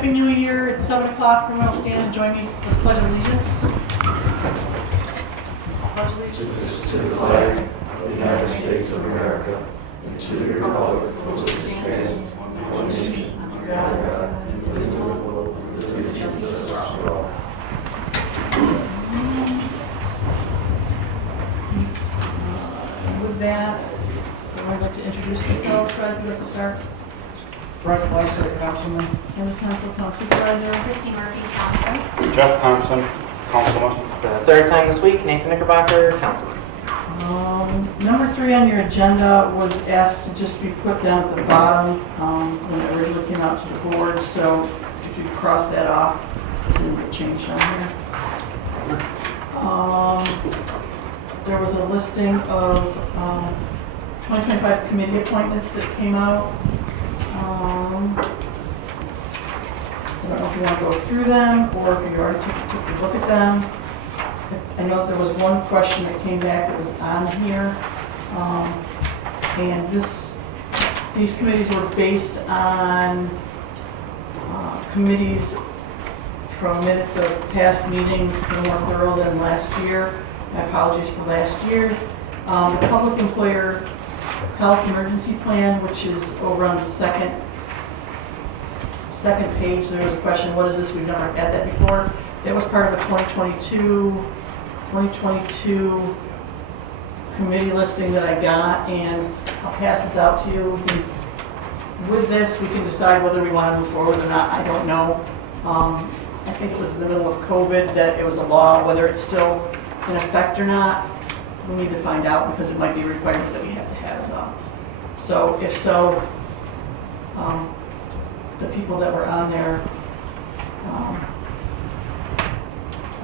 Happy New Year. It's 7 o'clock. Everyone will stand and join me for the Pledge of Allegiance. Pledge allegiance to the flag of the United States of America and to the republic for which it stands, one nation, under God, indivisible, with justice for all. With that, I would like to introduce themselves. Fred, if you'd like to start. Fred Fleischer, Councilman. Candace Hansel, Town Supervisor. Christy Murphy, Town Clerk. Jeff Thompson, Councilman. For the third time this week, Nathan Knickerbocker, Councilman. Number 3 on your agenda was asked to just be put down at the bottom when it originally came out to the board. So if you cross that off, it didn't get changed on here. There was a listing of 2025 committee appointments that came out. I don't know if you want to go through them or if you already took a look at them. I know there was one question that came back that was on here. And these committees were based on committees from minutes of past meetings that were more thorough than last year. My apologies for last year's. The Public Employer Health Emergency Plan, which is over on the second page, there was a question, what is this? We've never had that before. That was part of a 2022 committee listing that I got, and I'll pass this out to you. With this, we can decide whether we want to move forward or not. I don't know. I think it was in the middle of COVID that it was a law. Whether it's still in effect or not, we need to find out because it might be a requirement that we have to have as well. So if so, the people that were on there,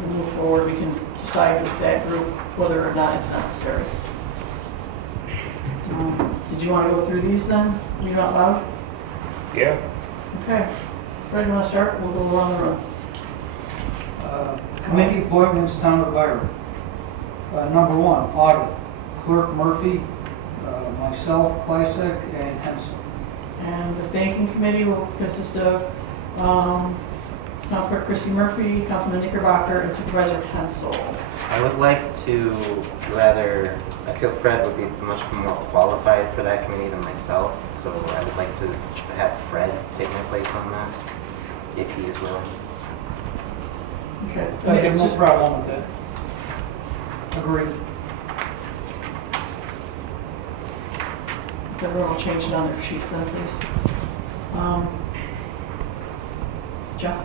we move forward. We can decide with that group whether or not it's necessary. Did you want to go through these then? Read them out loud? Yeah. Okay. Fred, you want to start? We'll go around the room. Committee appointments, Town of Byron. Number 1, Audit. Clerk Murphy, myself, Kleisek, and Hensel. And the banking committee will consist of Town Clerk Christy Murphy, Councilman Knickerbocker, and Supervisor Hensel. I would like to I feel Fred would be much more qualified for that committee than myself, so I would like to have Fred take my place on that, if he is willing. Okay. I have no problem with that. Agreed. Everyone will change it on their sheets then, please. Jeff?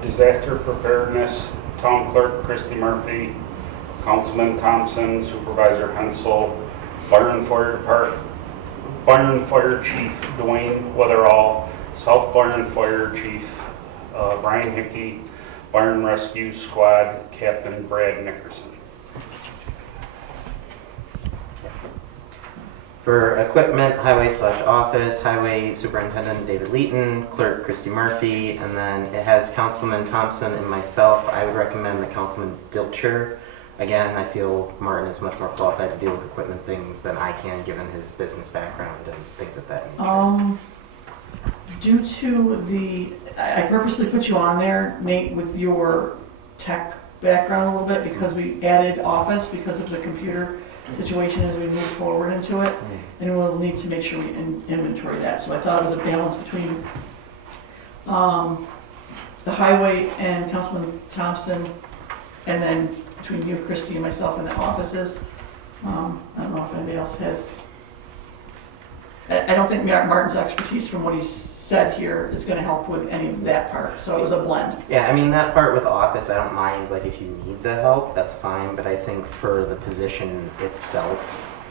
Disaster preparedness, Town Clerk Christy Murphy, Councilman Thompson, Supervisor Hensel, Byron Fire Chief Dwayne Weatherall, South Byron Fire Chief Brian Hickey, Byron Rescue Squad Captain Brad Nickerson. For equipment, highway/office, highway superintendent David Leeton, clerk Christy Murphy, and then it has Councilman Thompson and myself. I would recommend the Councilman Dilcher. Again, I feel Martin is much more qualified to deal with equipment things than I can, given his business background and things of that nature. Due to I purposely put you on there, Nate, with your tech background a little bit because we added office because of the computer situation as we move forward into it, and we'll need to make sure we inventory that. So I thought it was a balance between the highway and Councilman Thompson, and then between you, Christy, and myself in the offices. I don't know if anybody else has. I don't think Martin's expertise from what he's said here is going to help with any of that part. So it was a blend. Yeah, I mean, that part with office, I don't mind, like, if you need the help, that's fine, but I think for the position itself,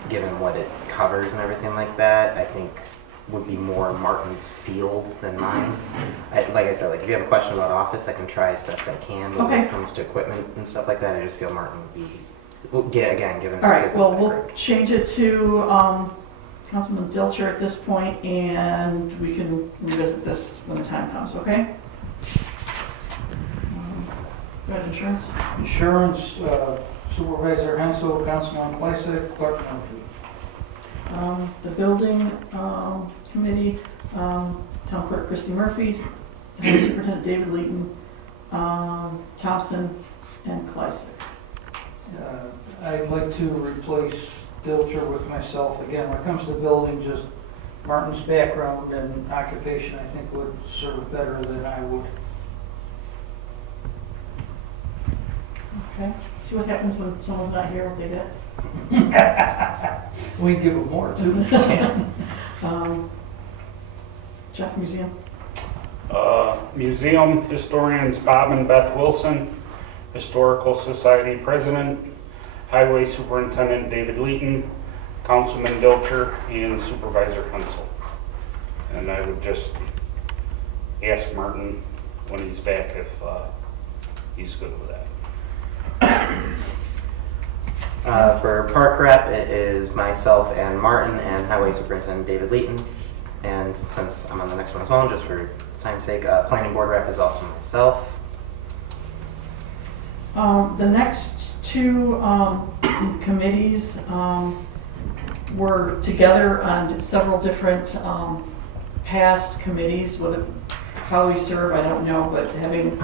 given what it covers and everything like that, I think would be more Martin's field than mine. Like I said, like, if you have a question about office, I can try as best I can, but when it comes to equipment and stuff like that, I just feel Martin would be, again, given his All right, business well, background. we'll change it to Councilman Dilcher at this point, and we can revisit this when the time comes, okay? Insurance? Insurance, Supervisor Hensel, Councilman Kleisek, Clerk Murphy. The building committee, Town Clerk Christy Murphy, Superintendent David Leeton, Thompson, and Kleisig. I'd like to replace Dilcher with myself. Again, when it comes to building, just Martin's background and occupation, I think would serve better than I would. Okay, see what happens when someone's not here, what they get? We give them more too. Jeff, museum? Museum historians Bob and Beth Wilson, Historical Society President, Highway Superintendent David Leeton, Councilman Dilcher, and Supervisor Hensel. And I would just ask Martin when he's back if he's good with that. For Park Rep, it is myself and Martin and Highway Superintendent David Leeton. And since I'm on the next one as well, just for time's sake, Planning Board Rep is also myself. The next two committees were together on several different past committees. How we serve, I don't know, but having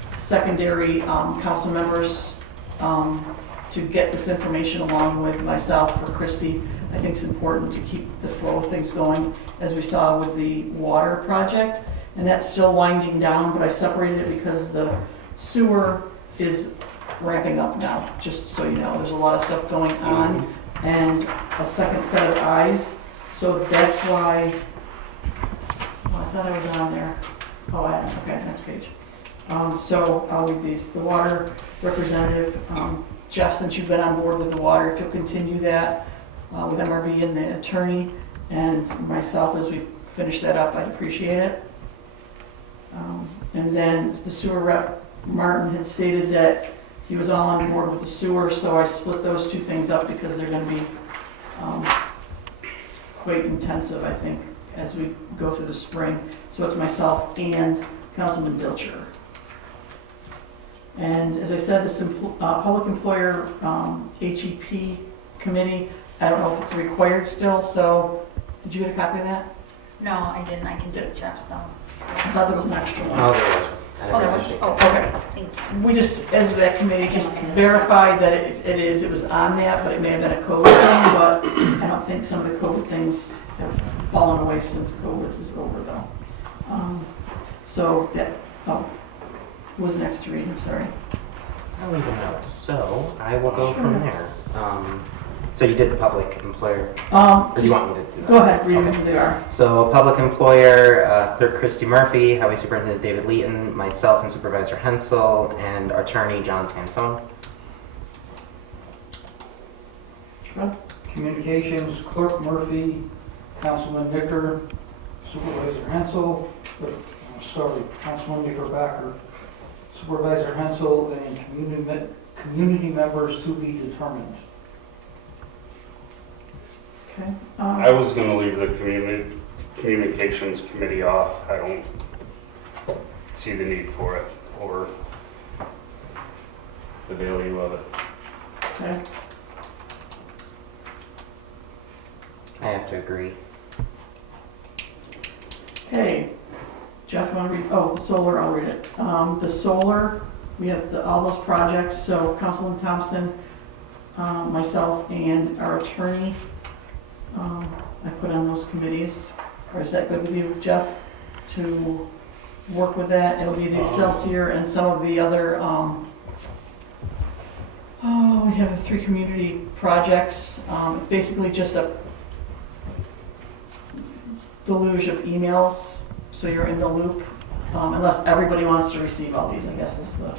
secondary council members to get this information along with myself or Christie, I think it's important to keep the flow of things going, as we saw with the water project. And that's still winding down, but I separated it because the sewer is ramping up now, just so you know. There's a lot of stuff going on and a second set of eyes. So that's why, I thought I was on there. Oh, I am, okay, next page. So I'll read these. The water representative, Jeff, since you've been on board with the water, if you'll continue that with MRB and the attorney and myself as we finish that up, I'd appreciate it. And then the sewer rep, Martin, had stated that he was all on board with the sewer, so I split those two things up because they're going to be quite intensive, I think, as we go through the spring. So it's myself and Councilman Dilcher. And as I said, this public employer HEP committee, I don't know if it's required still, so did you get a copy of that? No, I didn't. I can take Jeff's though. I thought there was an extra one. Oh, there was. I Oh, there never was. actually- Oh, Okay. thank you. We just, as that committee, just verified that it was on that, but it may have been a COVID thing, but I don't think some of the COVID things have fallen away since COVID is over though. So that, who was next to read? I'm sorry. I don't even know. So I will go Sure. from there. So you did the public employer, or do you Just want me to do that? go ahead, read Okay. who they are. So public employer, Clerk Christy Murphy, Highway Superintendent David Leeton, myself and Supervisor Hensel, and Attorney John Sansone. Communications, Clerk Murphy, Councilman Nicker, Supervisor Hensel, Councilman Knickerbocker, Supervisor Hensel, and community members to be determined. Okay. I was going to leave the communications committee off. I don't see the need for it or the value of it. Okay. I have to agree. Okay. Jeff, you want to read? Oh, the solar, I'll read it. The solar, we have all those projects. So Councilman Thompson, myself, and our attorney, I put on those committees. Or is that good with you, Jeff, to work with that? It'll be the Excelsior and some of the other, we have the 3 community projects. It's basically just a deluge of emails, so you're in the loop, unless everybody wants to receive all these, I guess is the...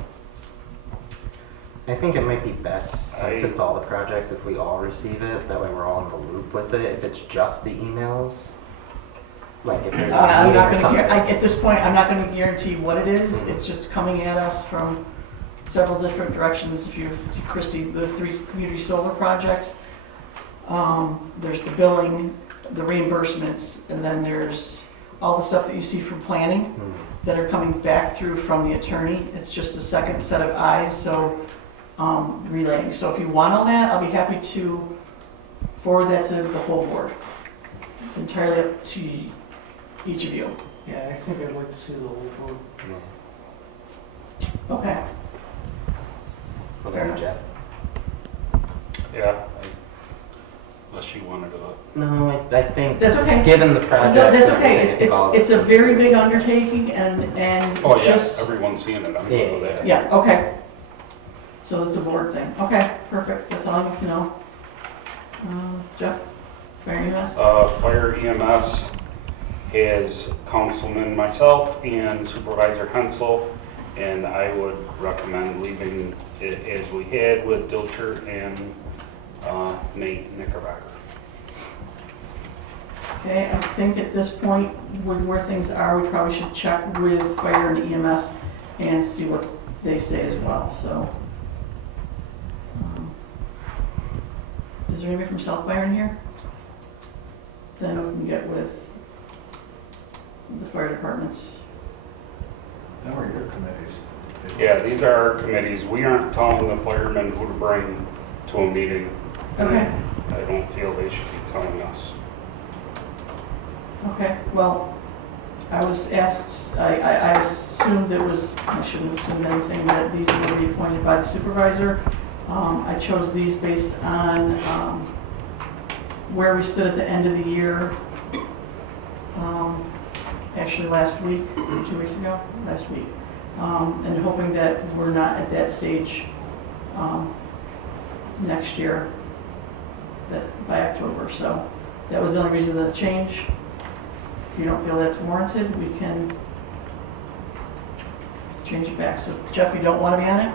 I think it might be best, since it's all the projects, if we all receive it, that way we're all in the loop with it. If it's just the emails, like if there's a I'm meeting not or going to, something. at this point, I'm not going to guarantee what it is. It's just coming at us from several different directions. If you see Christie, the 3 community solar projects, there's the billing, the reimbursements, and then there's all the stuff that you see from planning that are coming back through from the attorney. It's just a second set of eyes, so relaying. So if you want all that, I'll be happy to forward that to the whole board. It's entirely up to each of you. Yeah, I think I'd like to see the whole board. Okay. Was that Jeff? Yeah. Unless you wanted to. No, I think, That's okay. given the project. That's and okay, everything involved, it's a very big undertaking and Oh, yeah, just, everyone's seeing it, I'm Yeah. good with that. yeah, okay. So it's a board thing, okay, perfect, that's all I need to know. Jeff, Fire EMS? Fire EMS has Councilman, myself, and Supervisor Hensel, and I would recommend leaving it as we had with Dilcher and Nate Knickerbocker. Okay, I think at this point, with where things are, we probably should check with Fire and EMS and see what they say as well, so. Is there anybody from South Byron here? Then we can get with the fire departments. Now are your committees? Yeah, these are our committees. We aren't telling the firemen who to bring to a meeting. Okay, I don't feel they should be telling us. okay, well, I was asked, I assumed it was, I shouldn't have assumed anything, that these were to be appointed by the supervisor. I chose these based on where we stood at the end of the year. Actually last week, 2 weeks ago, last week. And hoping that we're not at that stage next year, that by October. So that was the only reason for the change. If you don't feel that's warranted, we can change it back. So Jeff, you don't want to be on it?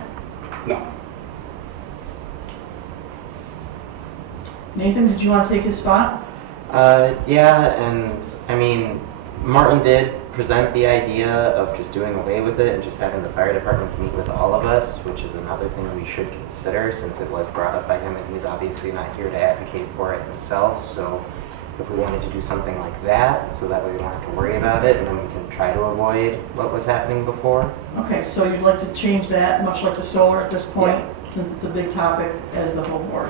No. Nathan, did you want to take his spot? Yeah, and I mean, Martin did present the idea of just doing away with it and just having the fire departments meet with all of us, which is another thing we should consider since it was brought up by him and he's obviously not here to advocate for it himself. So if we wanted to do something like that, so that way we don't have to worry about it and then we can try to avoid what was happening before. Okay, so you'd like to change that, much like the solar at this point, since it's a big topic, as the whole board.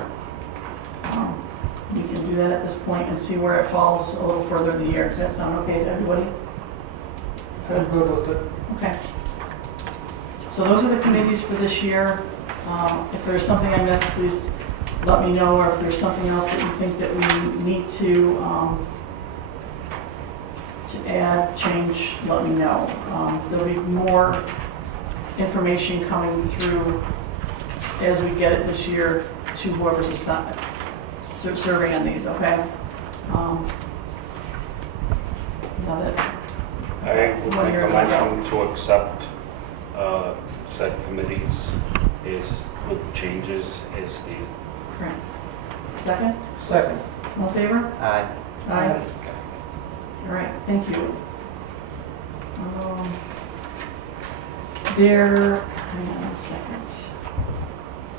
We can do that at this point and see where it falls a little further in the year. Does that sound okay to everybody? I'm good with it. Okay. So those are the committees for this year. If there's something I missed, please let me know, or if there's something else that you think that we need to add, change, let me know. There'll be more information coming through as we get it this year to whoever's assigned. Survey on these, okay? Now that, I would make a motion to accept said committees is with changes as stated. correct. Second, Second. all in favor? Aye. Aye. All right, thank you. Hang on 1 second.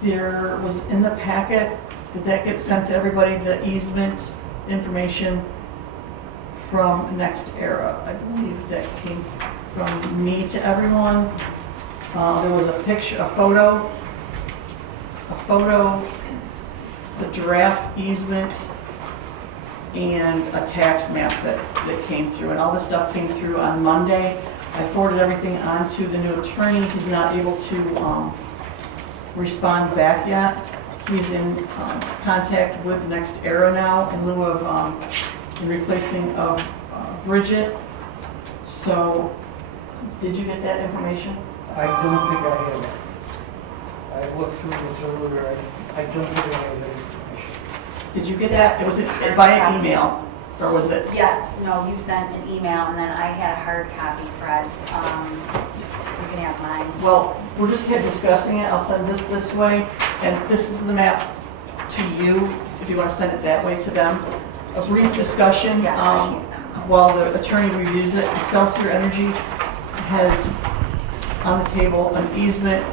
There was in the packet, did that get sent to everybody, the easement information from Next Era? I believe that came from me to everyone. There was a picture, a photo, the draft easement, and a tax map that came through. And all this stuff came through on Monday. I forwarded everything on to the new attorney. He's not able to respond back yet. He's in contact with Next Era now in lieu of in replacing of Bridget. So, did you get that information? I don't think I have it. I looked through this earlier. I don't think I have that information. Did you get that? It was via email, or was it? Yeah, no, you sent an email and then I had a hard copy, Fred. You can have mine. Well, we're just here discussing it. I'll send this way, and this is the map to you, if you want to send it that way to them. A brief discussion Yes, I gave them those. while the attorney reviews it. Excelsior Energy has on the table an easement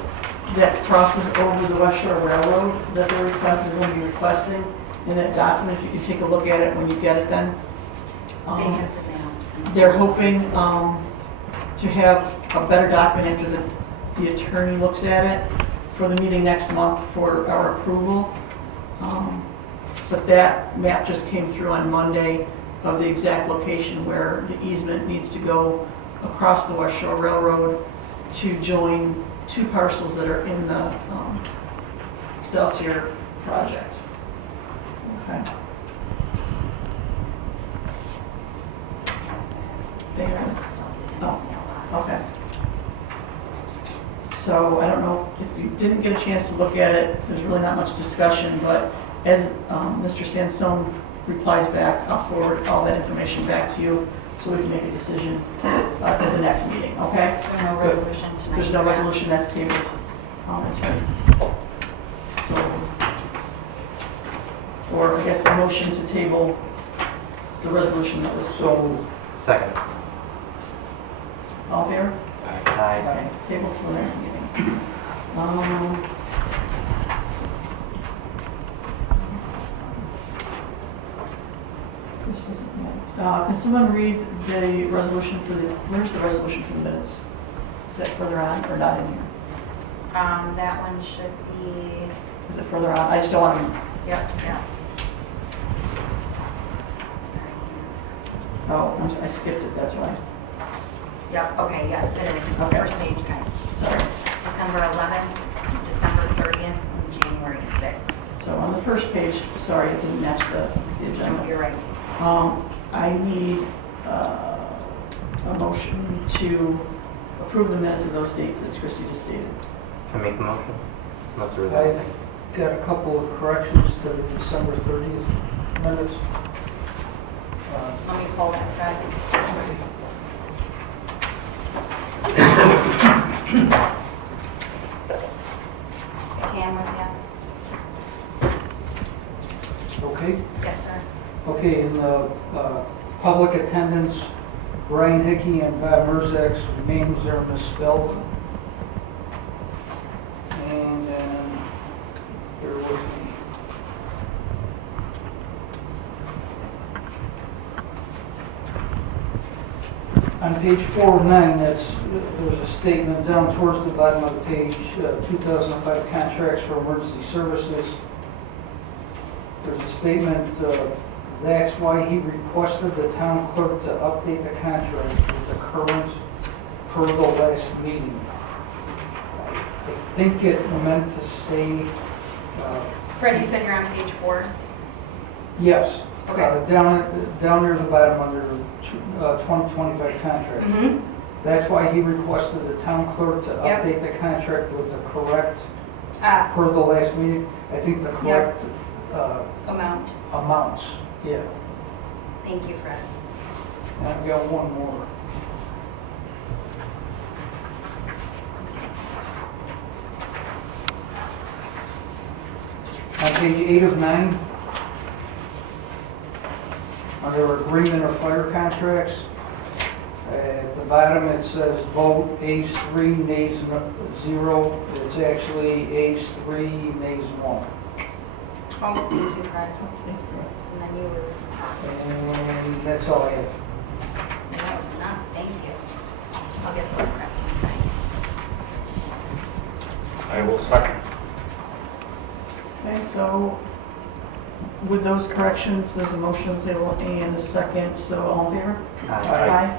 that crosses over the West Shore Railroad that they're going to be requesting in that document. If you can take a look at it when you get it then. They have the maps. and- They're hoping to have a better document after the attorney looks at it for the meeting next month for our approval. But that map just came through on Monday, of the exact location where the easement needs to go across the West Shore Railroad to join two parcels that are in the Excelsior project. Okay. They have, oh, okay. So I don't know if you didn't get a chance to look at it, there's really not much discussion, but as Mr. Sansone replies back, I'll forward all that information back to you so we can make a decision at the next meeting, okay? So no resolution tonight? There's no resolution that's tabled. So, or I guess a motion to table the resolution that was So, Second. all fair? Aye. Okay, table till the next meeting. This doesn't matter. Can someone read the resolution for the, where's the resolution for the minutes? Is that further on or not in here? That one should be, Is it further on? I just don't want to, yep. oh, I skipped it, that's why. Yep, okay, yes, it is. Okay. First page, guys. Sorry. December 11th, December 30th, and January 6th. So on the first page, sorry, it didn't match the No, agenda. you're right. I need a motion to approve the minutes of those dates that Christie just stated. Can I make the motion? Unless there was I've anything. got a couple of corrections to the December 30th minutes. Let me pull that, Fred. Pam with you? Okay? Yes, sir. Okay, in the public attendance, Brian Hickey and Bob Merzak's names are misspelled. And then, bear with me. On page 4 of 9, there's a statement down towards the bottom of the page, 2005 contracts for emergency services. There's a statement, that's why he requested the town clerk to update the contract with the current per the last meeting. I think it meant to say, Fred, you said you're on page 4? yes. Okay. Down near the bottom under 2025 contract. Mm-hmm. That's why he requested the town clerk to Yep. update the contract with the correct, Ah, per the last meeting, I think the correct amount. amounts. Yeah. Thank you, Fred. And I've got one more. On page 8 of 9, under agreement of fire contracts, at the bottom it says vote ayes 3, nays 0. It's actually ayes 3, nays 1. Oh, thank you, Fred. And then you were, And that's all I have. that was enough, thank you. I'll get those corrected, guys. I will second. Okay, so with those corrections, there's a motion on the table and a second, so all in favor? Aye.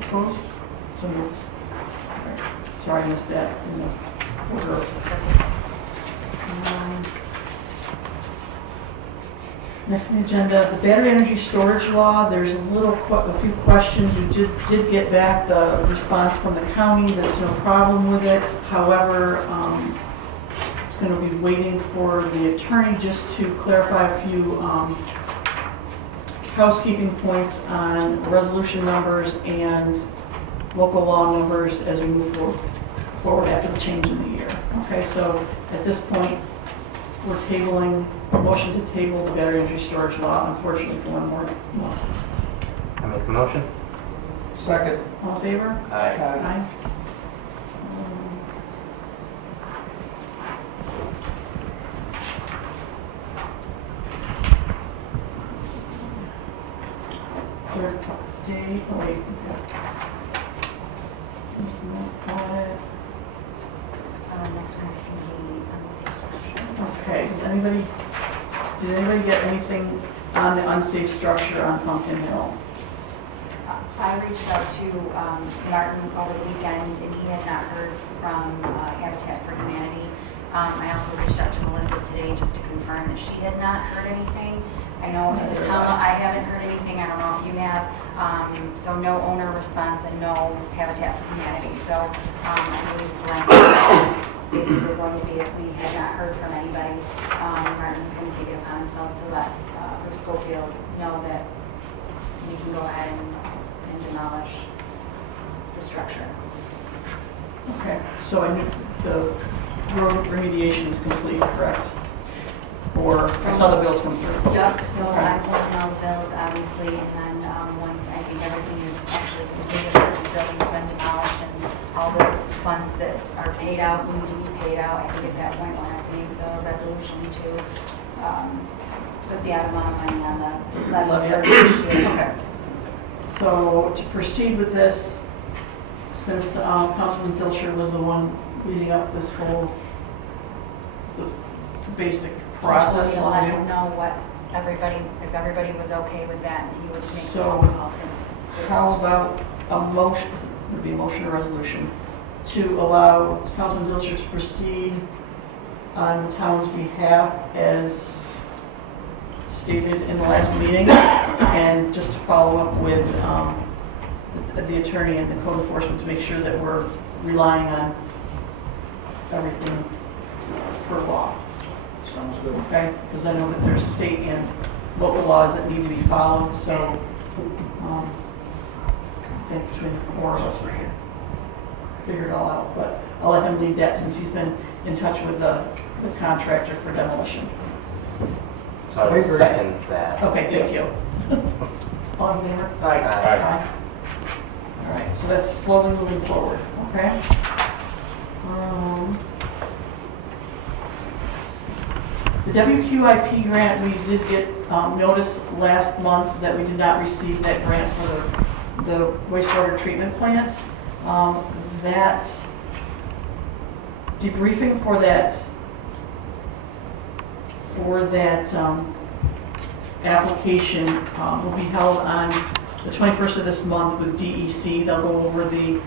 Opposed? So moved. All right. Sorry I missed that in the order. That's okay. Next on the agenda, the battery energy storage law, there's a few questions. We did get back the response from the county, there's no problem with it. However, it's going to be waiting for the attorney just to clarify a few housekeeping points on resolution numbers and local law numbers as we move forward after the change in the year. Okay, so at this point, we're tabling, a motion to table the battery energy storage law, unfortunately, for one more month. I make the motion? Second. All in favor? Aye. Aye. Third day, oh wait, audit. Next one's going to be unsafe structure. Okay, did anybody get anything on the unsafe structure on Pumpkin Hill. I reached out to Martin over the weekend, and he had not heard from Habitat for Humanity. I also reached out to Melissa today just to confirm that she had not heard anything. I know at the time I haven't heard anything. I don't know if you have. So no owner response and no Habitat for Humanity. So I believe the last thing was basically going to be, if we had not heard from anybody, Martin's going to take it upon himself to let Bruce Schofield know that we can go ahead and demolish the structure. Okay, so I knew the road remediation is complete, correct? Or I saw the bills come through. Yep, so Okay. I'm working on the bills, obviously, and then once I think everything is actually completed, the building's been demolished, and all the funds that are paid out need to be paid out, I think at that point we'll have to make the resolution to put the amount of money on the levy for this year. Okay. So to proceed with this, since Councilman Dilcher was the one leading up this whole the basic process. I told him to let him know what everybody, if everybody was okay with that, and he would make a So, phone call to. How about a motion, would it be a motion or resolution, to allow Councilman Dilcher to proceed on the town's behalf as stated in the last meeting, and just to follow up with the attorney and the code enforcement to make sure that we're relying on everything per law. Sounds good. Okay, because I know that there's state and local laws that need to be followed, so I think between the four of us we can figure it all out, but I'll let him lead that since he's been in touch with the contractor for demolition. So I would second that. Okay, thank you. All in favor? Aye. Aye. All right, so that's slowly moving forward, okay? The WQIP grant, we did get notice last month that we did not receive that grant for the wastewater treatment plant. That debriefing for that application will be held on the 21st of this month with DEC. They'll go over the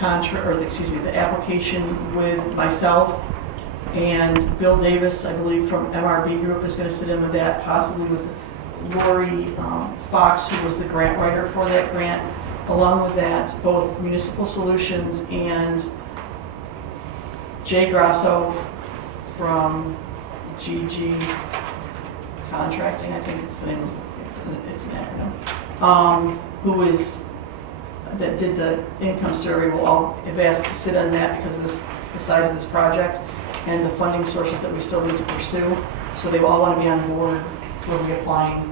the application with myself, and Bill Davis, I believe from MRB Group, is going to sit in with that, possibly with Lori Fox, who was the grant writer for that grant. Along with that, both Municipal Solutions and Jay Grasso from GG Contracting, I think it's the name, it's an acronym, that did the income survey, will all have asked to sit on that because of the size of this project and the funding sources that we still need to pursue. So they all want to be on board. We'll be applying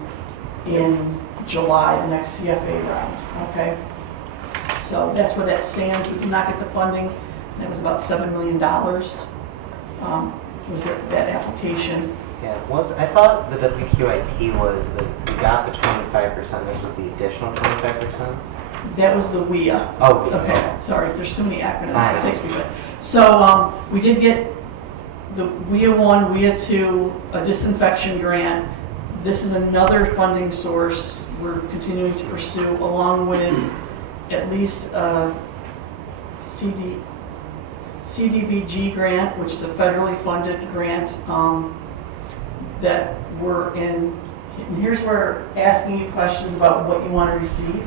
in July, the next CFA round, okay? So that's where that stands. We did not get the funding. That was about $7 million, was that application. Yeah, I thought the WQIP was that we got the 25%, this was the additional 25%? That was the WIA. Oh, Okay, sorry, there's too many acronyms, I it know. takes me back. So we did get the WIA 1, WIA 2, a disinfection grant. This is another funding source we're continuing to pursue, along with at least a CDBG grant, which is a federally funded grant that we're in. And here's where asking you questions about what you want to receive.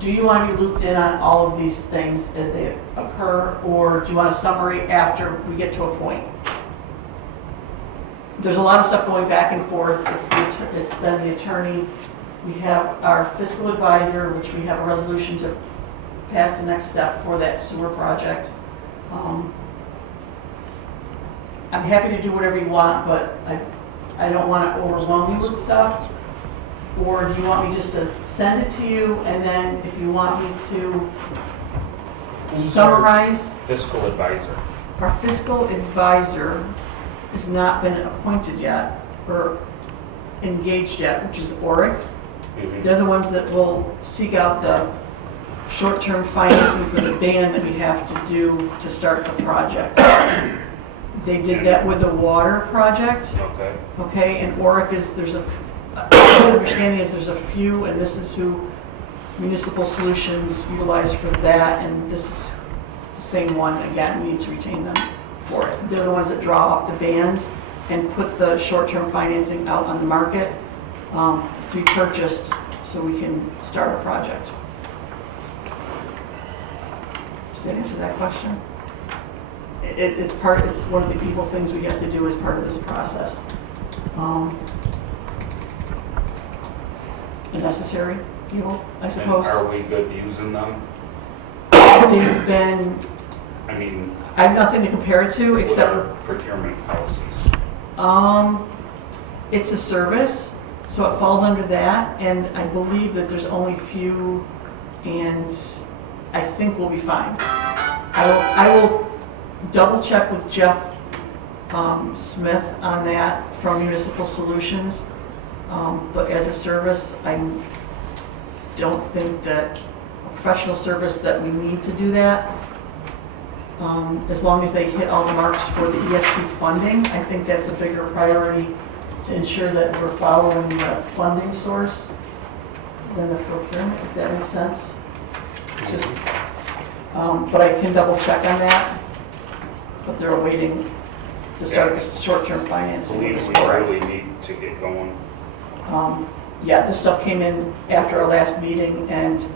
Do you want to be looped in on all of these things as they occur, or do you want a summary after we get to a point? There's a lot of stuff going back and forth. It's then the attorney. We have our fiscal advisor, which we have a resolution to pass the next step for that sewer project. I'm happy to do whatever you want, but I don't want to overwhelm you with stuff. Or do you want me just to send it to you, and then if you want me to summarize? Fiscal advisor. Our fiscal advisor has not been appointed yet, or engaged yet, which is Orrick. They're the ones that will seek out the short-term financing for the band that we have to do to start the project. They did that with the water project. Okay. Okay, and Orrick there's a my understanding is there's a few, and this is who Municipal Solutions utilize for that, and this is the same one, again, we need to retain them for it. They're the ones that draw up the bands and put the short-term financing out on the market to be purchased so we can start a project. Does that answer that question? It's one of the evil things we have to do as part of this process. A necessary evil, I And suppose. are we good using them? They've been, I mean, I have nothing to compare it to what except are procurement policies? it's a service, so it falls under that, and I believe that there's only few, and I think we'll be fine. I will double check with Jeff Smith on that from Municipal Solutions, but as a service, I don't think that a professional service that we need to do that. As long as they hit all the marks for the EFC funding, I think that's a bigger priority to ensure that we're following the funding source than the procurement, if that makes sense. It's just, but I can double check on that. But they're waiting to start the short-term financing. Believe with we this board. really need to get going. Yeah, this stuff came in after our last meeting, and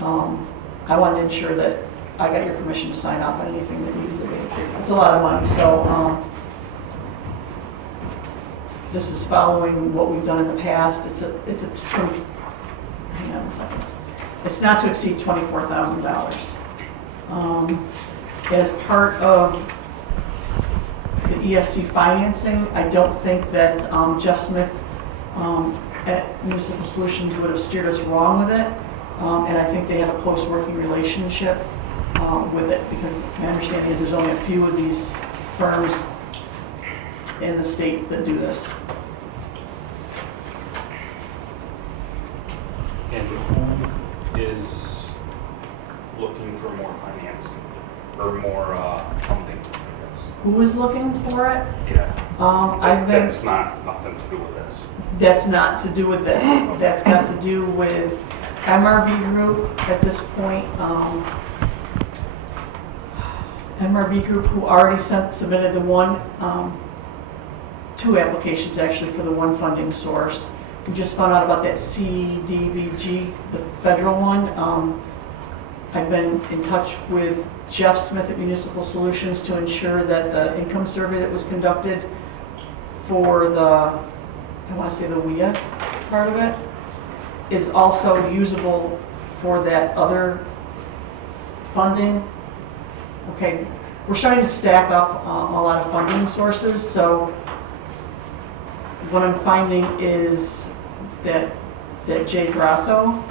I wanted to ensure that I got your permission to sign off on anything that needed to be. It's a lot of money, so this is following what we've done in the past. Hang on one second. It's not to exceed $24,000. As part of the EFC financing, I don't think that Jeff Smith at Municipal Solutions would have steered us wrong with it, and I think they have a close working relationship with it, because my understanding is there's only a few of these firms in the state that do this. And who is looking for more financing or more funding, I guess? Who is looking for it? Yeah. I've been. That's not nothing to do with this. That's not to do with this. That's got to do with MRB Group at this point. MRB Group, who already submitted the two applications actually for the one funding source. We just found out about that CDBG, the federal one. I've been in touch with Jeff Smith at Municipal Solutions to ensure that the income survey that was conducted for the, I want to say the WIA part of it, is also usable for that other funding. Okay, we're starting to stack up a lot of funding sources, so what I'm finding is that Jay Grasso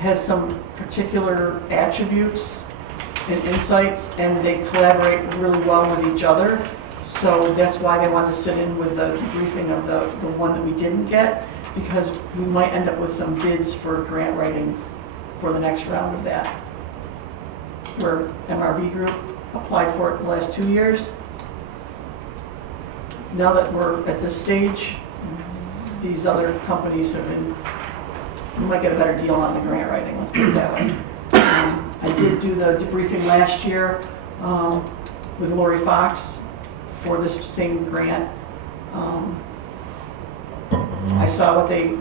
has some particular attributes and insights, and they collaborate really well with each other. So that's why they want to sit in with the debriefing of the one that we didn't get, because we might end up with some bids for grant writing for the next round of that, where MRB Group applied for it the last 2 years. Now that we're at this stage, these other companies have been, we might get a better deal on the grant writing, let's put it that way. I did do the debriefing last year with Lori Fox for this same grant. I saw what they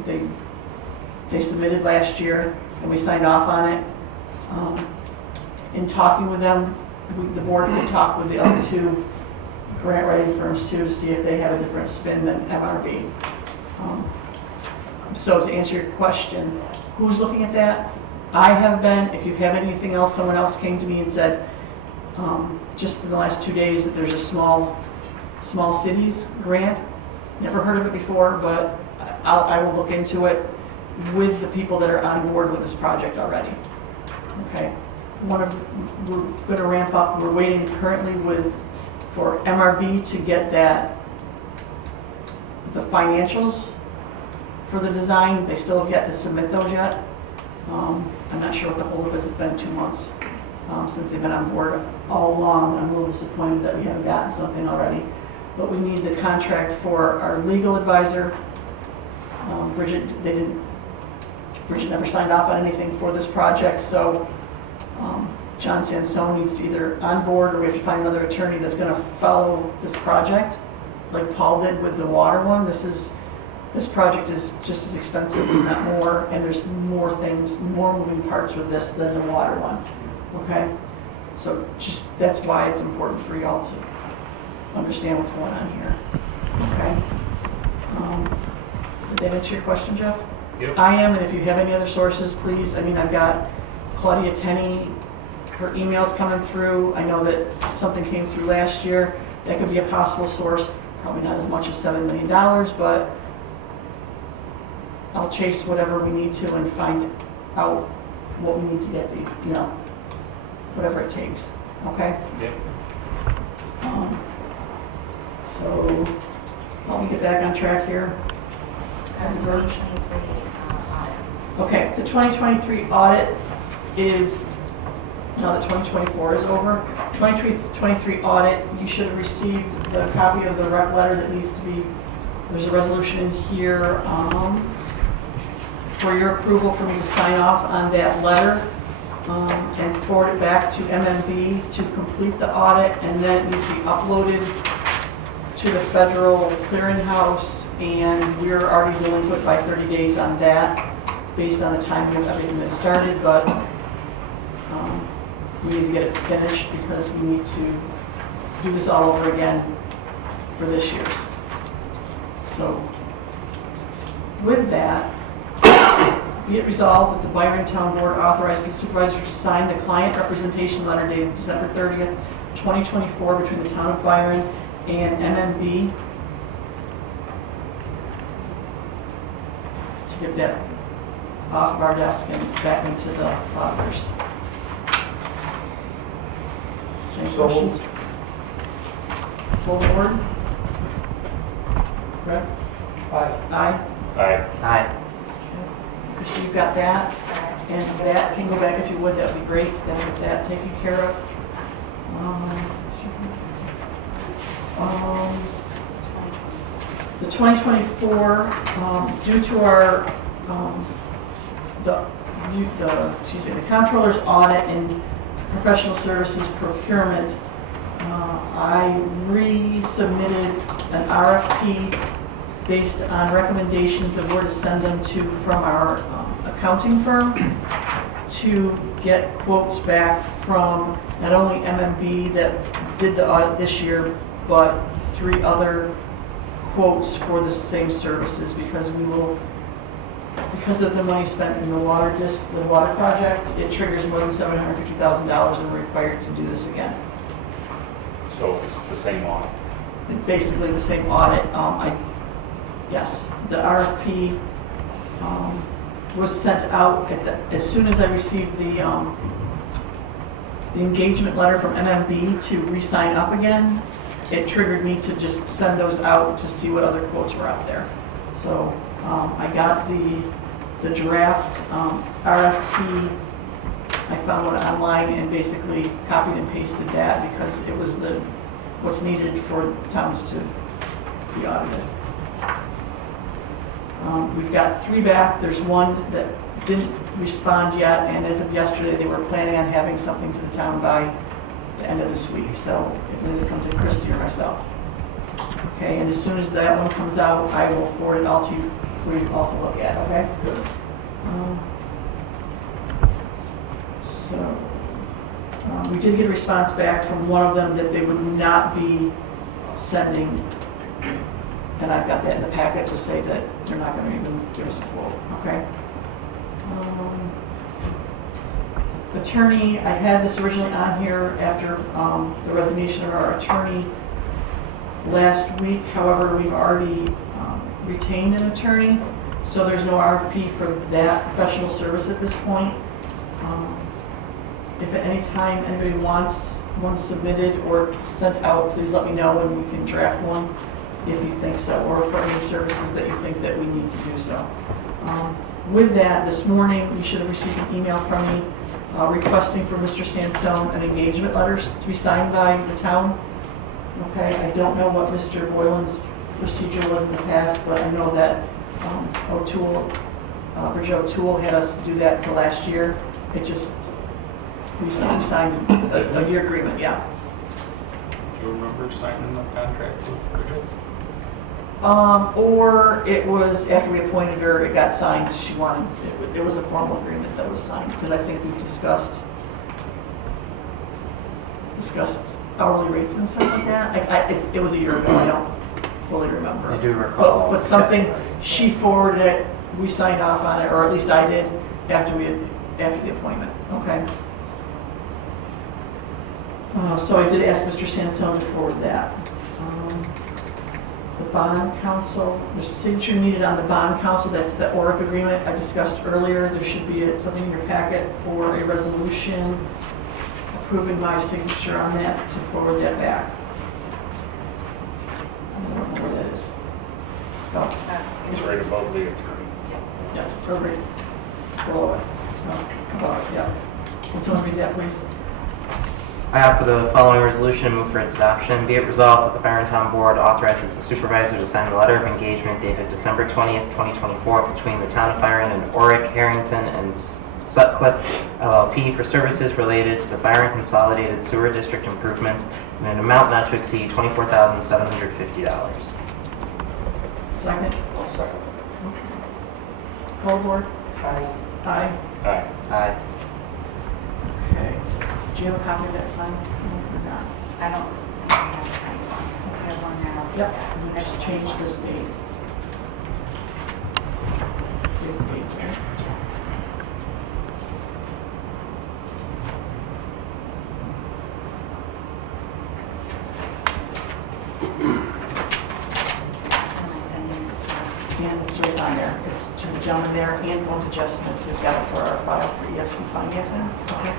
submitted last year, and we signed off on it. In talking with them, the board did talk with the other two grant writing firms too, to see if they have a different spin than MRB. So to answer your question, who's looking at that? I have been. If you have anything else, someone else came to me and said, just in the last 2 days, that there's a small cities grant. Never heard of it before, but I will look into it with the people that are on board with this project already. Okay. We're going to ramp up. We're waiting currently for MRB to get the financials for the design. They still have yet to submit those yet. I'm not sure what the holdup is. It's been 2 months since they've been on board all along. I'm a little disappointed that we haven't gotten something already. But we need the contract for our legal advisor Bridget never signed off on anything for this project, so John Sansone needs to either on board, or we have to find another attorney that's gonna follow this project, like Paul did with the water one. This project is just as expensive, if not more, and there's more things, more moving parts with this than the water one, okay? So just, that's why it's important for y'all to understand what's going on here, okay? Did that answer your question, Jeff? Yep. I am, and if you have any other sources, please, I mean, I've got Claudia Tenney, her email's coming through. I know that something came through last year. That could be a possible source, probably not as much as $7 million, but I'll chase whatever we need to and find out what we need to get the, you know, whatever it takes, okay? Yep. So, let me get back on track here. 2023 audit. Okay, the 2023 audit is, now that 2024 is over, 2023 audit, you should have received the copy of the rep letter that needs to be, there's a resolution in here for your approval for me to sign off on that letter and forward it back to MMB to complete the audit, and then it needs to be uploaded to the federal clearinghouse, and we're already delinquent by 30 days on that based on the timing of everything that started, but we need to get it finished because we need to do this all over again for this year's. So with that, be it resolved that the Byron Town Board authorizes the supervisor to sign the client representation letter dated December 30th, 2024 between the town of Byron and MMB to get that off of our desk and back into the auditors. Any So questions? moved. Full board? Brett? Aye. Aye. Aye. Aye. Christie, you've got that, and that can go back if you would, that would be great, then get that taken care of. The 2024, due to our, the comptroller's audit and professional services procurement, I resubmitted an RFP based on recommendations of where to send them to from our accounting firm to get quotes back from not only MMB that did the audit this year, but 3 other quotes for the same services, because because of the money spent in the water project, it triggers more than $750,000 and we're required to do this again. So it's the same audit. Basically the same audit. Yes, the RFP was sent out as soon as I received the engagement letter from MMB to re-sign up again. It triggered me to just send those out to see what other quotes were out there. So I got the draft RFP. I found one online and basically copied and pasted that because it was what's needed for towns to be audited. We've got 3 back. There's one that didn't respond yet, and as of yesterday, they were planning on having something to the town by the end of this week. So it will either come to Christie or myself. Okay, and as soon as that one comes out, I will forward it all to you for you all to look at, okay? Good. We did get a response back from one of them that they would not be sending, and I've got that in the packet to say that they're not going to even give us a quote, okay? Attorney, I had this originally on here after the resignation of our attorney last week. However, we've already retained an attorney, so there's no RFP for that professional service at this point. If at any time anybody wants one submitted or sent out, please let me know and we can draft one if you think so, or for any services that you think that we need to do so. With that, this morning you should have received an email from me requesting for Mr. Sansone an engagement letter to be signed by the town. Okay, I don't know what Mr. Boylan's procedure was in the past, but I know that O'Toole, Bridget O'Toole had us do that for last year. It just, we signed a year agreement, yeah. Do you remember signing the contract with Bridget? Or it was after we appointed her, it got signed, she wanted, it was a formal agreement that was signed, because I think we discussed hourly rates and stuff like that. It was a year ago, I don't fully remember. I do recall. But something, she forwarded it, we signed off on it, or at least I did, after the appointment, okay? So I did ask Mr. Sansone to forward that. The bond council, there's a signature needed on the bond council, that's the Orrick agreement I discussed earlier. There should be something in your packet for a resolution approving my signature on that to forward that back. I don't know where that is. Oh, It's right above the attorney. yeah, it's right below it. No, above it, yeah. Can someone read that, please? I offer the following resolution and move for its adoption. Be it resolved that the Byron Town Board authorizes the supervisor to sign the letter of engagement dated December 20th, 2024 between the Town of Byron and Orrick, Harrington, and Sutcliffe LLP for services related to the Byron Consolidated Sewer District improvements in an amount not to exceed $24,750. Second. I'll second. Call board? Aye. Aye. Aye. Aye. Okay. Do you have a copy of that sign? Or not? I don't have a signed one. I have one there, I'll take Yep, that. we have to change this date. Today's the date there. Yes. Who am I sending this to? And it's right on there. It's to the gentleman there and one to Jeff Smith, who's got it for our file for EFC financing. Okay.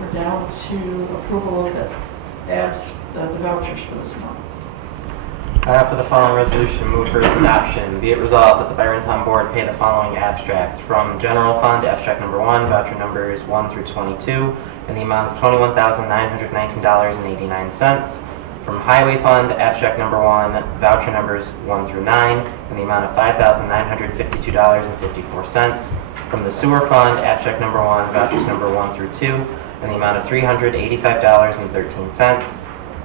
We're down to approval of the vouchers for this month. I offer the following resolution and move for its adoption. Be it resolved that the Byron Town Board pay the following abstracts from General Fund, abstract number 1, voucher numbers 1 through 22, in the amount of $21,919.89. From Highway Fund, abstract number 1, voucher numbers 1 through 9, in the amount of $5,952.54. From the Sewer Fund, abstract number 1, vouchers number 1 through 2, in the amount of $385.13.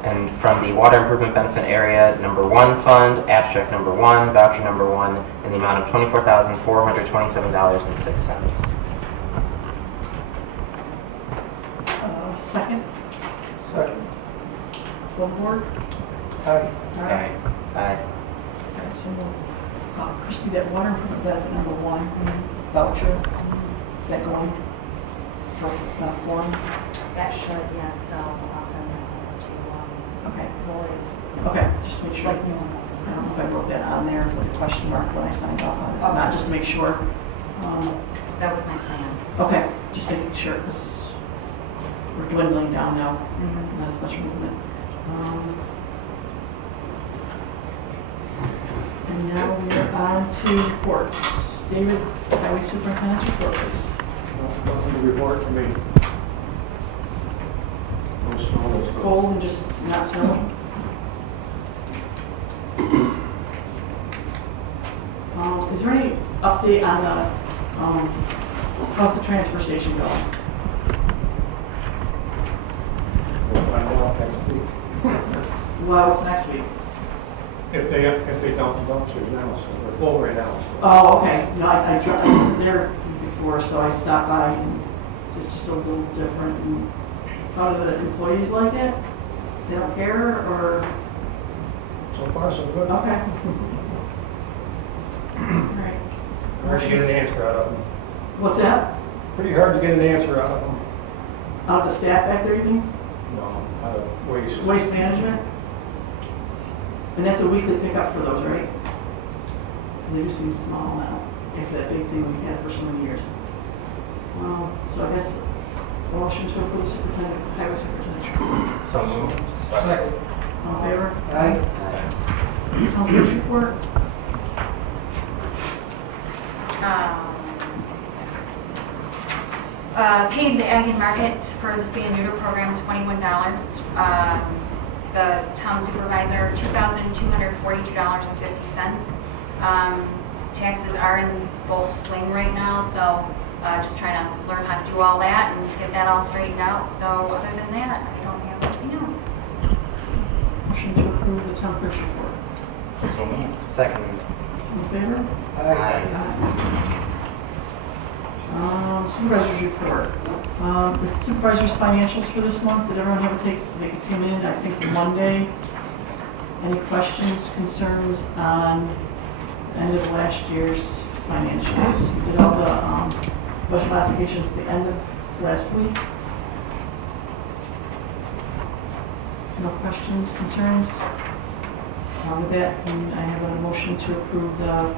And from the Water Improvement Benefit Area number 1 Fund, abstract number 1, voucher number 1, in the amount of $24,427.06. Second, Second. full board? Aye. Aye. Aye. Okay, so Christie, that water improvement benefit number 1 voucher, is that going for form? That should, yes, so I'll send that over to Okay, Lori. okay, just to make sure. I don't know if I wrote that on there with a question mark when I signed off on it, not just to make sure. That was my plan. Okay, just making sure, because we're dwindling down now, Mhm. not as much movement. And now we're on to reports. David, Highway Superintendent's report, please. Nothing to report to me. No snow. It's cold and just not snowing. Is there any update on the, how's the transfer station going? We'll find out next week. Well, what's next week? If they dump the dumpsters now, so they're full right now. So. Oh, okay. No, I wasn't there before, so I stopped by and it's just a little different. And how do the employees like it? They don't care or? So far, so good. Okay. All right. Hard to get an answer out of them. What's that? Pretty hard to get an answer out of them. Out of the staff back there, you mean? No, out of waste. Waste management? And that's a weekly pickup for those, right? They do seem small now, after that big thing we've had for so many years. So I guess a motion to approve superintendent, highway superintendent's report. So moved. Second. All in favor? Aye. Councilors report? Paid the Ag and Market for the spay and neuter program $21. the town supervisor, $2,242.50. Taxes are in full swing right now, so just trying to learn how to do all that and get that all straightened out. So other than that, I don't have anything else. Motion to approve the town clerk's report. So moved. Second. In favor? Aye. Supervisor's report. The supervisor's financials for this month, did everyone have a take, they came in, I think, Monday? Any questions, concerns on the end of last year's financials? We did all the budget modifications at the end of last week. No questions, concerns? With that, can I have a motion to approve the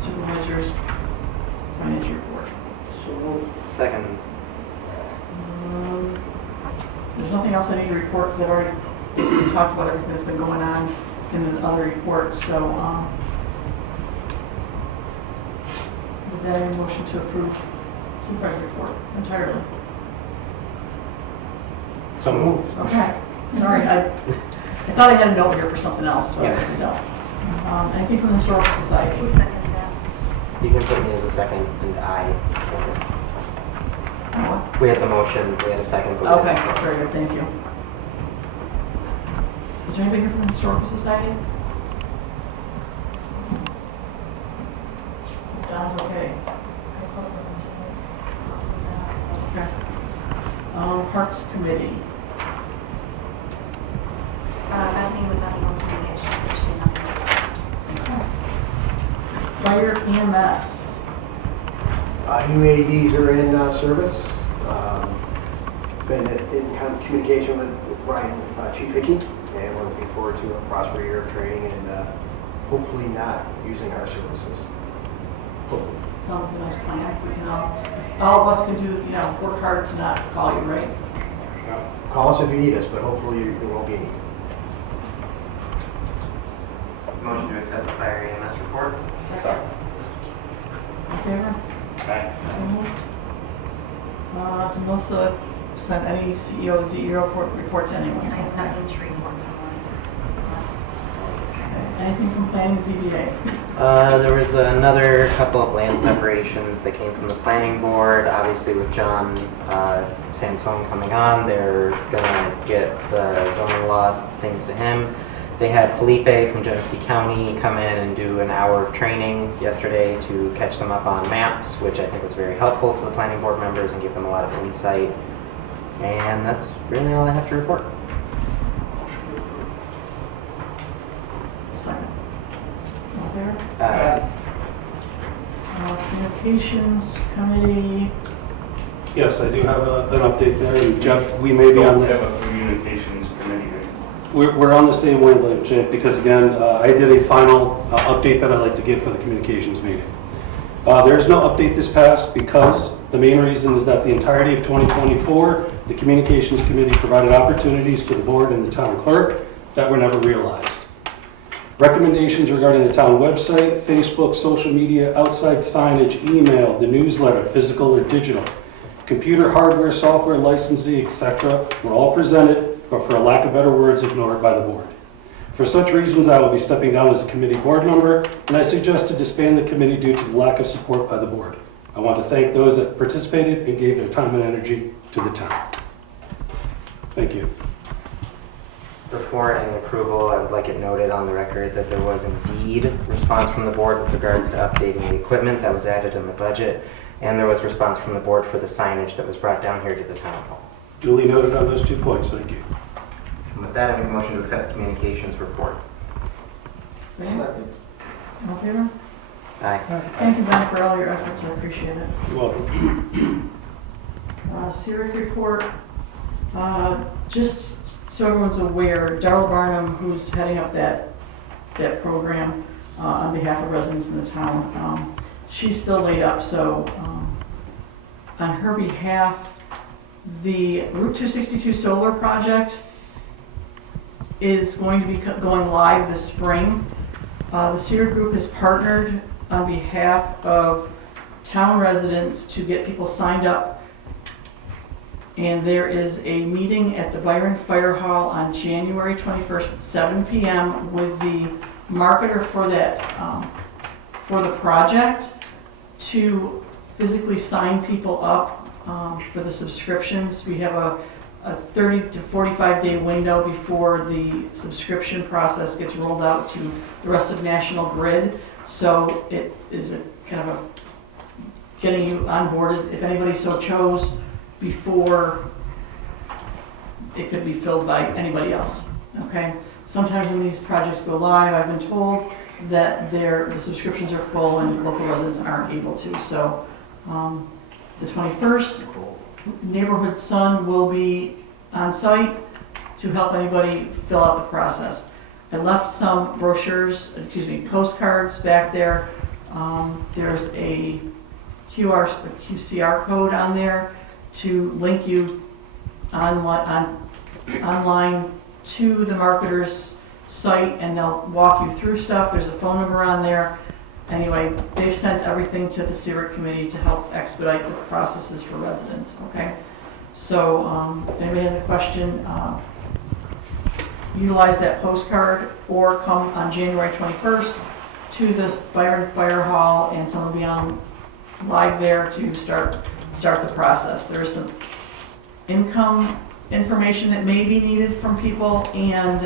supervisor's financial report? Second. There's nothing else I need to report because I've already basically talked about everything that's been going on in the other reports. So with that, a motion to approve supervisor's report entirely. So moved. Okay. All right. I thought I had a note here for something else, so I Yeah. said no. Anything from the Historical Society? Who seconded that? You can put me as a second, and I. No. We had the motion, we had a second. But we Okay, didn't vote. very good, thank you. Is there anything here from the Historical Society? John's okay. I spoke with them today. Also, that. Okay. Parks Committee. Bethany was unable to make it. She said she had nothing to report. Fire EMS. New AEDs are in service. Been in communication with Brian, Chief Hickey, and we're looking forward to a prosperous year of training and hopefully not using our services. Hopefully. Sounds like a nice plan. If we can all of us can do, work hard to not call you, right? Call us if you need us, but hopefully there won't be any. Motion to accept the fire EMS report? Second. In favor? Aye. So moved. Did Melissa send any CEO, ZEO report to anyone? I have nothing to report from Melissa. Okay. Anything from planning ZBA? There was another couple of land separations that came from the planning board. Obviously with John Sansone coming on, they're gonna get the zoning law things to him. They had Felipe from Genesee County come in and do an hour of training yesterday to catch them up on maps, which I think was very helpful to the planning board members and give them a lot of insight. And that's really all I have to report. Second. All there? Communications Committee. Yes, I do have an update there, and Jeff, we may be on Don't the, have a communications committee. we're on the same wavelength, Jeff, because again, I did a final update that I'd like to give for the communications meeting. There is no update this past because the main reason is that the entirety of 2024, the Communications Committee provided opportunities to the board and the town clerk that were never realized. Recommendations regarding the town website, Facebook, social media, outside signage, email, the newsletter, physical or digital, computer hardware, software, licensing, etc. were all presented, but for a lack of better words, ignored by the board. For such reasons, I will be stepping down as a committee board member, and I suggest to disband the committee due to the lack of support by the board. I want to thank those that participated and gave their time and energy to the town. Thank you. Before any approval, I would like it noted on the record that there was indeed response from the board with regards to updating the equipment that was added in the budget, and there was response from the board for the signage that was brought down here to the town hall. Duly noted on those 2 points. Thank you. And with that, I make a motion to accept the communications report. Same. All in favor? Aye. Thank you, Ben, for all your efforts. I appreciate it. You're welcome. CERIC report. Just so everyone's aware, Darrell Barnum, who's heading up that program on behalf of residents in the town, she's still laid up. So on her behalf, the Route 262 solar project is going to be going live this spring. The CERIC group has partnered on behalf of town residents to get people signed up And there is a meeting at the Byron Fire Hall on January 21st at 7 p.m. with the marketer for that, for the project to physically sign people up for the subscriptions. We have a 30 to 45 day window before the subscription process gets rolled out to the rest of National Grid. So it is a kind of a getting you onboarded, if anybody so chose, before it could be filled by anybody else, okay? Sometimes when these projects go live, I've been told that the subscriptions are full and local residents aren't able to. So the 21st, Neighborhood Sun will be on site to help anybody fill out the process. I left some brochures, postcards back there. There's a QCR code on there to link you online to the marketer's site, and they'll walk you through stuff. There's a phone number on there. Anyway, they've sent everything to the CERIC committee to help expedite the processes for residents, okay? So if anybody has a question, utilize that postcard or come on January 21st to this Byron Fire Hall, and someone will be on live there to start the process. There is some income information that may be needed from people, and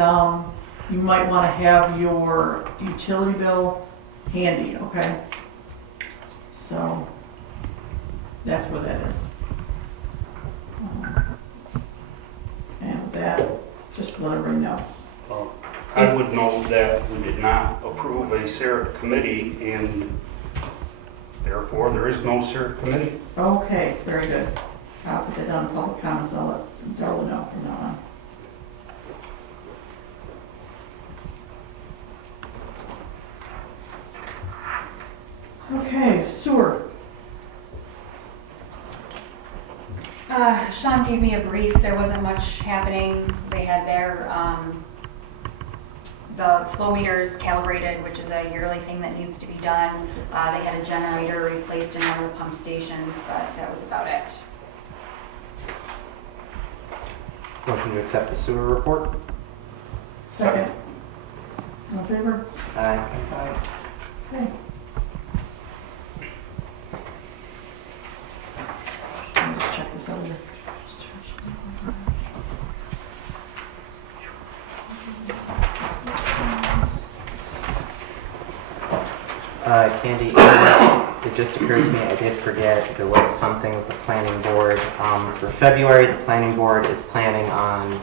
you might want to have your utility bill handy, okay? So that's where that is. And with that, just to let everybody know. I would note that we did not approve a CERIC committee, and therefore there is no CERIC committee. Okay, very good. I'll put that down in public comments. I'll let Darrell know from now on. Okay, sewer. Sean gave me a brief. There wasn't much happening. They had their, the flow meters calibrated, which is a yearly thing that needs to be done. They had a generator replaced in one of the pump stations, but that was about it. Motion to accept the sewer report? Second. All in favor? Aye. Okay. Let me just check this out here. Candy, it just occurred to me, I did forget, there was something with the planning board. For February, the planning board is planning on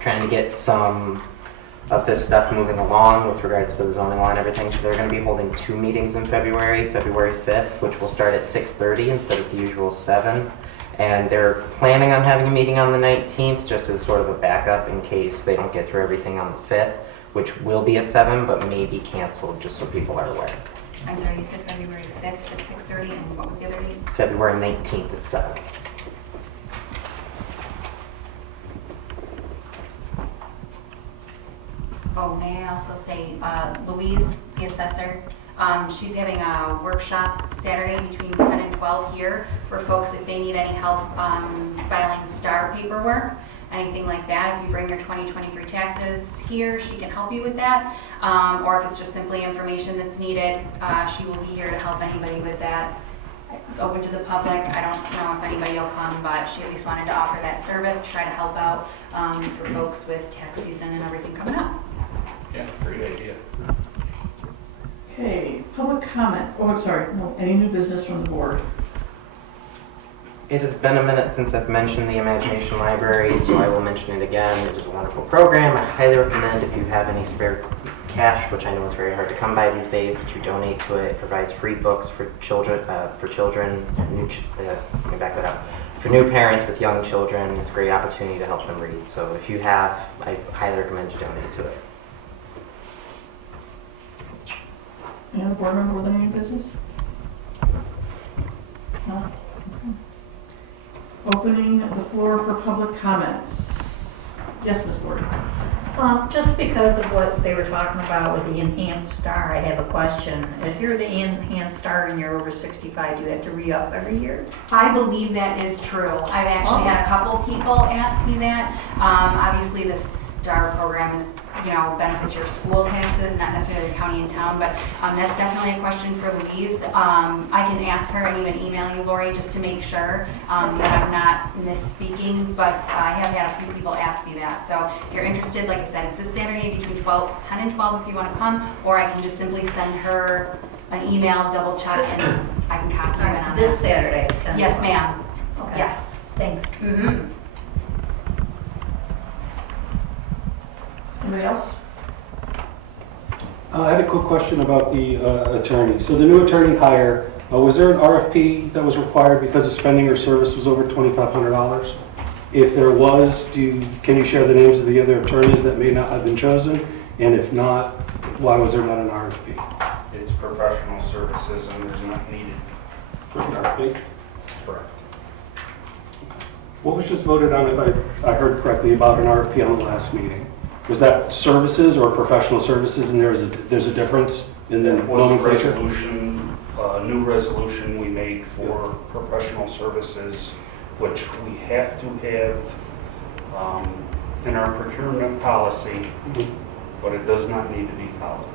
trying to get some of this stuff moving along with regards to the zoning law and everything. So they're going to be holding 2 meetings in February, February 5th, which will start at 6:30 instead of the usual 7. And they're planning on having a meeting on the 19th, just as sort of a backup in case they don't get through everything on the 5th, which will be at 7, but may be canceled, just so people are aware. I'm sorry, you said February 5th at 6:30, and what was the other date? February 19th at 7. Oh, may I also say, Louise, the assessor, she's having a workshop Saturday between 10 and 12 here for folks if they need any help filing STAR paperwork, anything like that. If you bring your 2023 taxes here, she can help you with that. Or if it's just simply information that's needed, she will be here to help anybody with that. It's open to the public. I don't know if anybody will come, but she at least wanted to offer that service to try to help out for folks with tax season and everything coming up. Yeah, great idea. Okay, public comments. Oh, I'm sorry. No, any new business from the board? It has been a minute since I've mentioned the Imagination Library, so I will mention it again. It is a wonderful program. I highly recommend, if you have any spare cash, which I know is very hard to come by these days, that you donate to it. It provides free books for children, let me back that up. For new parents with young children, it's a great opportunity to help them read. So if you have, I highly recommend you donate to it. Any other board member with any new business? No? Okay. Opening the floor for public comments. Yes, Ms. Lori. Just because of what they were talking about with the enhanced star, I have a question. If you're the enhanced star and you're over 65, do you have to re-up every year? I believe that is true. I've actually had a couple people ask me that. Obviously, the STAR program is, benefits your school taxes, not necessarily the county and town, but that's definitely a question for Louise. I can ask her and even email you, Lori, just to make sure that I'm not misspeaking, but I have had a few people ask me that. So if you're interested, like I said, it's this Saturday between 10 and 12 if you want to come, or I can just simply send her an email, double check, and I can copy you in on This that. Saturday? 10 Yes, to 12. ma'am. Okay. Yes. Thanks. Mm-hmm. Anybody else? I had a quick question about the attorney. So the new attorney hire, was there an RFP that was required because the spending or service was over $2,500? If there was, can you share the names of the other attorneys that may not have been chosen? And if not, why was there not an RFP? It's professional services and there's not needed. For an RFP? Correct. What was just voted on, if I heard correctly, about an RFP on the last meeting? Was that services or professional services, and there's a difference in the That was a nomenclature? resolution, a new resolution we made for professional services, which we have to have in our procurement policy, Mhm. but it does not need to be followed.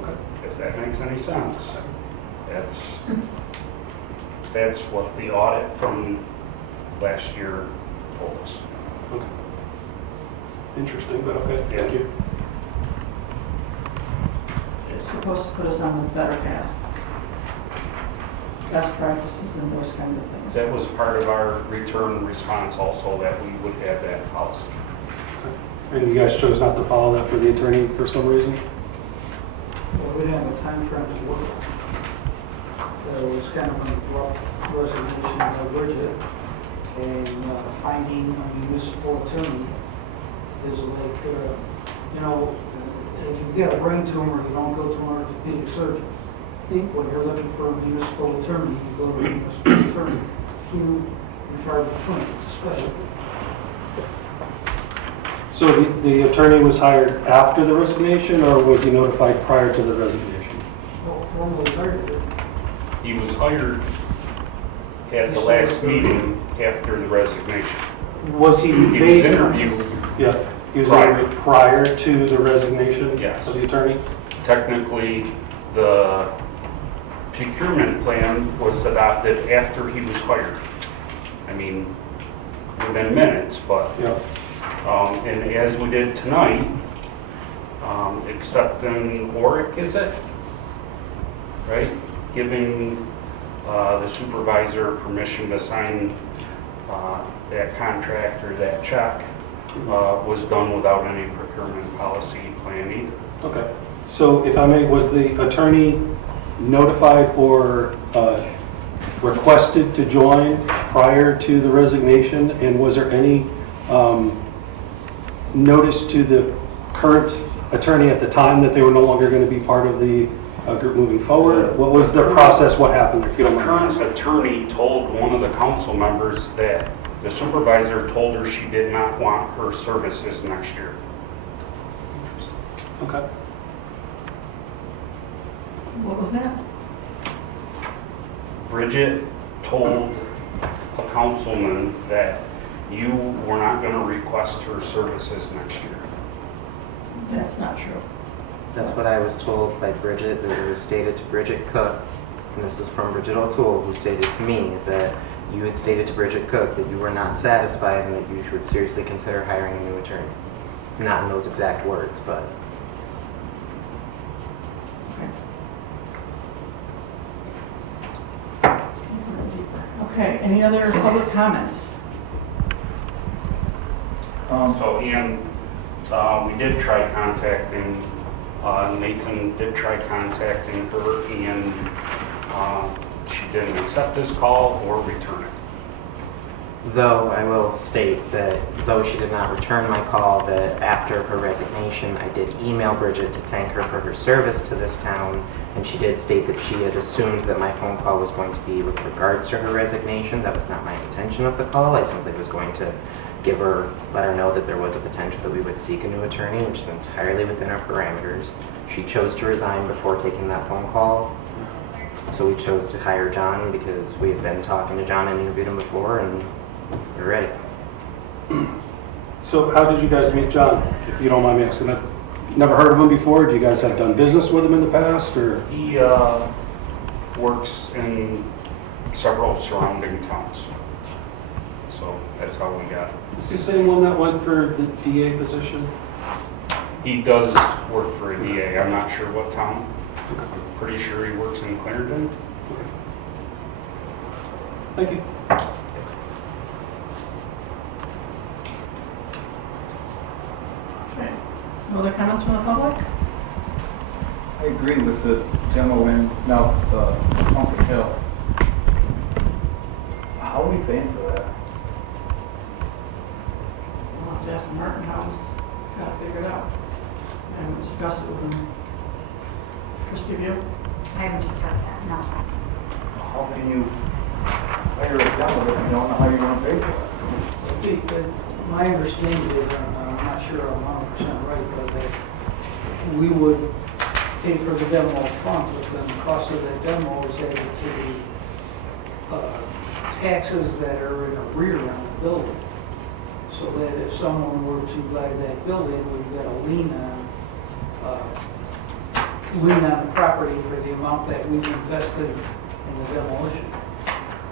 Okay. If that makes any sense. That's what the audit from last year told us. Okay. Interesting, but okay, thank you. It's supposed to put us on the better path. Best practices and those kinds of things. That was part of our return response also, that we would have that policy. And you guys chose not to follow that for the attorney for some reason? Well, we didn't have a time frame to work. It was kind of an abrupt resignation by Bridget, and finding a municipal attorney is like, if you've got a brain tumor, you don't go to an orthopedic surgeon. When you're looking for a municipal attorney, you go to a municipal attorney. Few and far between, it's a specialty. So the attorney was hired after the resignation, or was he notified prior to the resignation? Well, formally hired. He was hired at the last meeting after the resignation. Was he He was made? interviewed. Yeah, he was Prior. interviewed prior to the resignation? Yes. Of the attorney? Technically, the procurement plan was adopted after he was hired. I mean, within minutes, but, Yeah. and as we did tonight, accepting Orrick, is it? Right? Giving the supervisor permission to sign that contract or that check was done without any procurement policy plan either. Okay. So if I may, was the attorney notified or requested to join prior to the resignation? And was there any notice to the current attorney at the time that they were no longer going to be part of the group moving forward? What was the process? What happened, if you The don't mind? current attorney told one of the council members that the supervisor told her she did not want her services next year. Okay. What was that? Bridget told a councilman that you were not going to request her services next year. That's not true. That's what I was told by Bridget, that it was stated to Bridget Cook, and this is from Bridget O'Toole, who stated to me that you had stated to Bridget Cook that you were not satisfied and that you should seriously consider hiring a new attorney. Not in those exact words, but Okay. Let's keep going deeper. Okay, any other public comments? So, and we did try contacting, Nathan did try contacting her, and she didn't accept his call or return it. Though I will state that though she did not return my call, that after her resignation, I did email Bridget to thank her for her service to this town, and she did state that she had assumed that my phone call was going to be with regards to her resignation. That was not my intention of the call. I simply was going to let her know that there was a potential that we would seek a new attorney, which is entirely within our parameters. She chose to resign before taking that phone call. So we chose to hire John because we had been talking to John and interviewed him before, and we're ready. So how did you guys meet John, if you don't mind me asking? I've never heard of him before. Do you guys have done business with him in the past, or? He works in several surrounding towns. So that's how we got. Is this the same one that went for the DA position? He does work for a DA. I'm not sure what town. I'm pretty sure he works in Clarendon. Thank you. Okay. No other comments from the public? I agree with the demo in Pumpkin Hill. How are we paying for that? We'll have to ask Martin how he's got it figured out. I haven't discussed it with him. Christie, have you? I haven't discussed that, no. How can you hire a demo if you don't know how you're gonna pay for it? My understanding is, I'm not sure I'm 100% right, but that we would pay for the demo up front, but then the cost of that demo is added to the taxes that are in arrear on the building. So that if someone were to buy that building, we've got a lien on the property for the amount that we've invested in the demolition.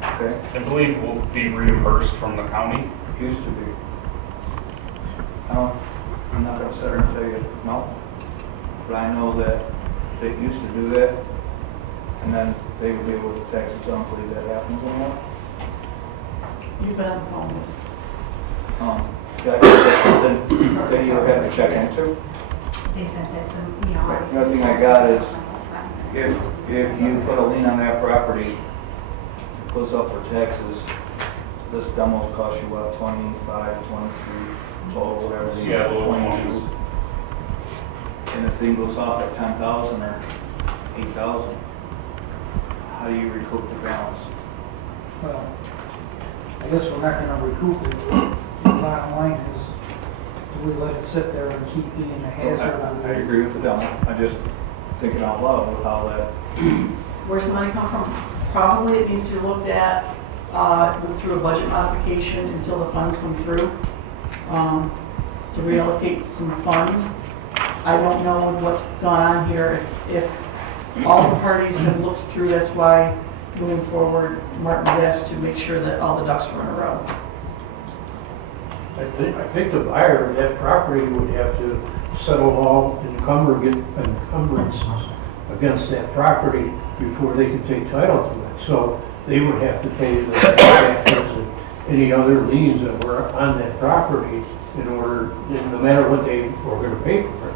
Okay, I believe we'll be reimbursed from the county. used to be. I'm not gonna sit there and tell you no, but I know that they used to do that, and then they would be able to tax us on, believe that happens anymore. You've been on the phone with. That's something that you have to check into. They said that, the The other thing I got is, if you put a lien on that property, it goes up for taxes, this demo will cost you what, 25, 23 total, whatever. the Yeah, low 22. 20s. And the thing goes off at 10,000 or 8,000, how do you recoup the balance? Well, I guess we're not gonna recoup it. The bottom line is, do we let it sit there and keep being a hazard? I agree with the demo, I'm just thinking out loud with how that, Where's the money come from? Probably it needs to be looked at through a budget modification until the funds come through, to reallocate some funds. I don't know what's gone on here. If all the parties have looked through, that's why moving forward, Martin's asked to make sure that all the ducks were in a row. I think the buyer of that property would have to settle all encumbrances against that property before they could take title to it. So they would have to pay the taxes and any other liens that were on that property in order, no matter what they were going to pay for it.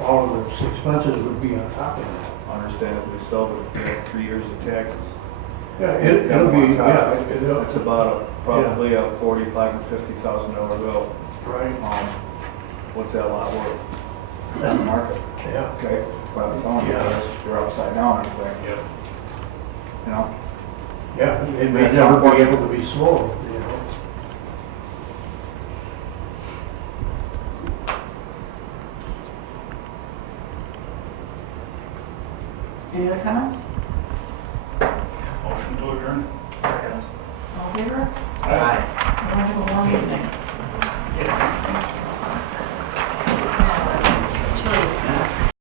All of those expenses would be on top of that. understandably so, but we have 3 years of taxes. Yeah, it'll be, yeah. It's about probably a $45,000 to $50,000 bill. Right. What's that lot worth on the market? Yeah. Okay, probably telling you Yeah. this, you're upside down right there, Yep. you know? Yeah, it may That's never be unfortunate. able to be sold, you know. Any other comments? Motion to adjourn. All in favor? Aye. Have a wonderful long evening.